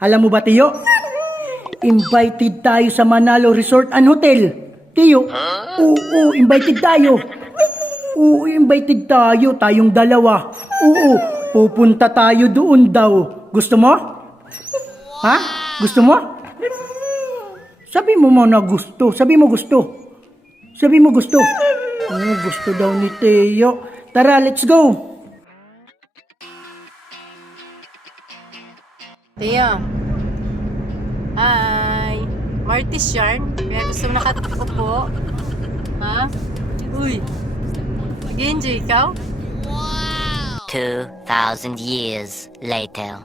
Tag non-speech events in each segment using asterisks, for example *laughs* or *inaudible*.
Alam mo ba, Tiyo? Invited tayo sa Manalo Resort and Hotel. Tiyo? Oo, invited tayo. Oo, invited tayo. Tayong dalawa. Oo, pupunta tayo doon daw. Gusto mo? Ha? Gusto mo? Sabi mo mo na gusto. Sabi mo gusto. Sabi mo gusto. Oh, gusto daw ni Teo. Tara, let's go. Tia. Hi. Martis yarn. Kaya gusto mo nakatupo. Ha? Uy. Nag-enjoy ikaw? 2,000 years later.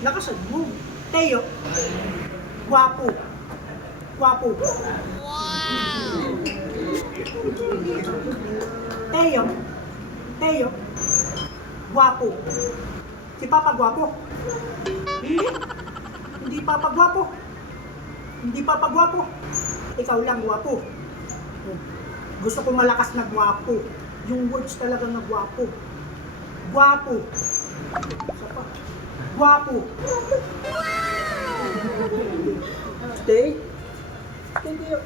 nakasagmog. Tayo, wapo. Wapo. Wow! Tayo, tayo, wapo. Si Papa Gwapo. Hindi. Hindi Papa Gwapo. Hindi Papa Gwapo. Ikaw lang gwapo. Gusto ko malakas na gwapo. Yung words talaga na gwapo. Gwapo. Isa pa. Guwapo. Stay. Stay there.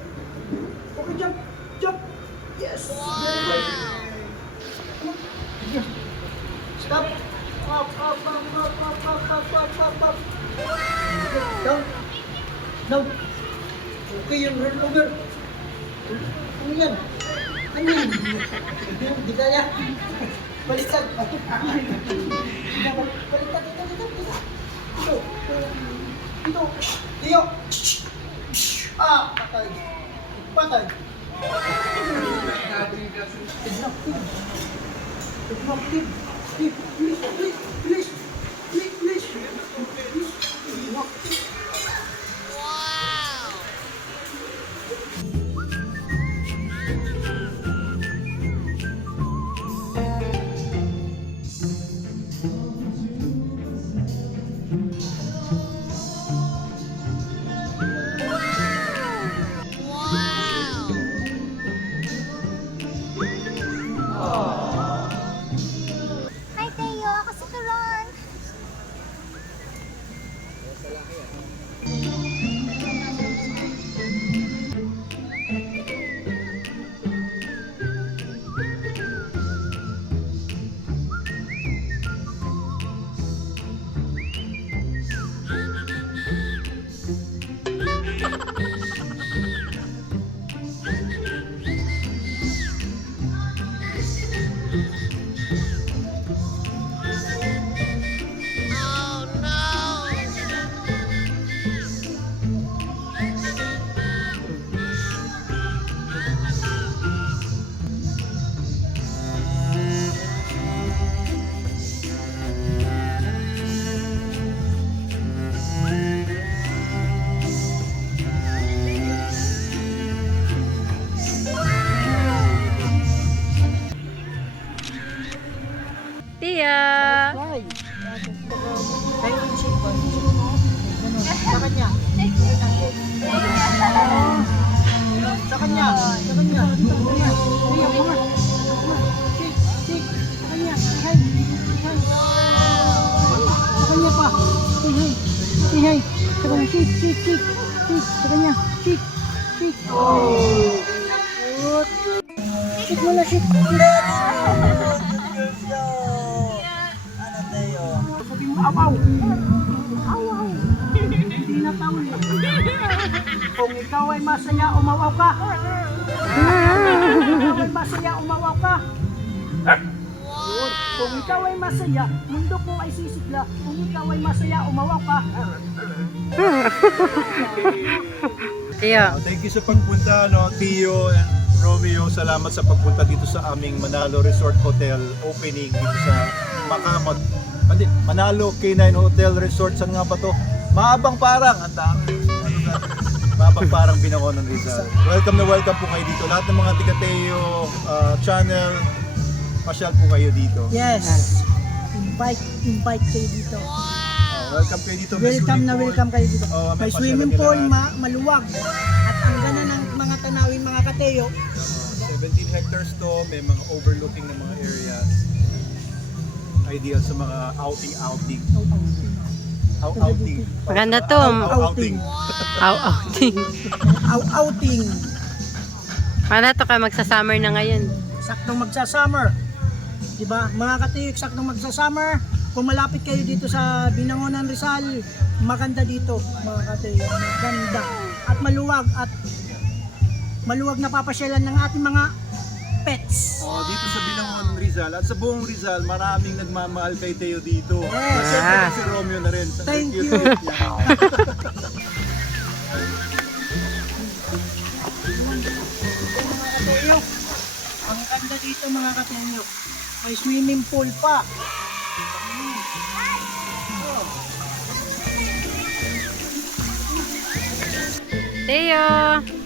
Okay, jump. Jump. Yes. Yeah. Stop. Up, up, up, up, up, up, up, up, up, up. Down. Down. Okay yung rollover. Ano yan? Ano yan? Hindi kaya. Baliktad. Baliktad, dito, dito, dito. Dito. Dito. Tiyo. Ah, patay. Patay. Exhausted. Please, please, please, please, please, Yeah. *laughs* hi. Sa kanya. Shake, shake, shake. Shake. Sa kanya. Shake. Shake. Good. Shake mo na, shake. Sabi mo, awaw. Awaw. Hindi na taon. Kung ikaw ay masaya, umawaw ka. Ikaw ay masaya, umawa ka. Kung ikaw ay masaya, mundo ko ay sisigla. Kung ikaw ay masaya, umawa ka. Tiyo. Ah, thank you sa pagpunta, no, Tio and Romeo. Salamat sa pagpunta dito sa aming Manalo Resort Hotel opening dito sa Makamot. Hindi, Manalo K9 Hotel Resort. Saan nga ba to? Maabang parang. Ang dami. Ano Maabang parang Binangon ng Rizal. Welcome na welcome po kayo dito. Lahat ng mga Tigateo uh, channel, pasyal po kayo dito. Yes. Invite, invite kayo dito. Uh, welcome kayo dito. May Welcome swimming na pool. welcome kayo dito. Oo, may May pasyalan swimming pool, ma maluwag. At ang ganda ng mga tanawin mga kateo. Uh, 17 hectares to, may mga overlooking ng mga areas. Ideal sa mga outing-outing. Out outing. Maganda to. Out outing. Outing. Out outing. Paano to ka magsa-summer na ngayon? Saktong magsa-summer. Diba? Mga kateo, saktong magsa-summer. Kung malapit kayo dito sa Binangonan Rizal, maganda dito, mga kateo. Maganda. At maluwag at maluwag na papasyalan ng ating mga pets. Rizal at sa buong Rizal, maraming nagmamahal kay Teo dito. Yes. Syempre si Romeo na rin. Thank you. kateo. Ang ganda dito mga kateo. May swimming pool pa. Teo!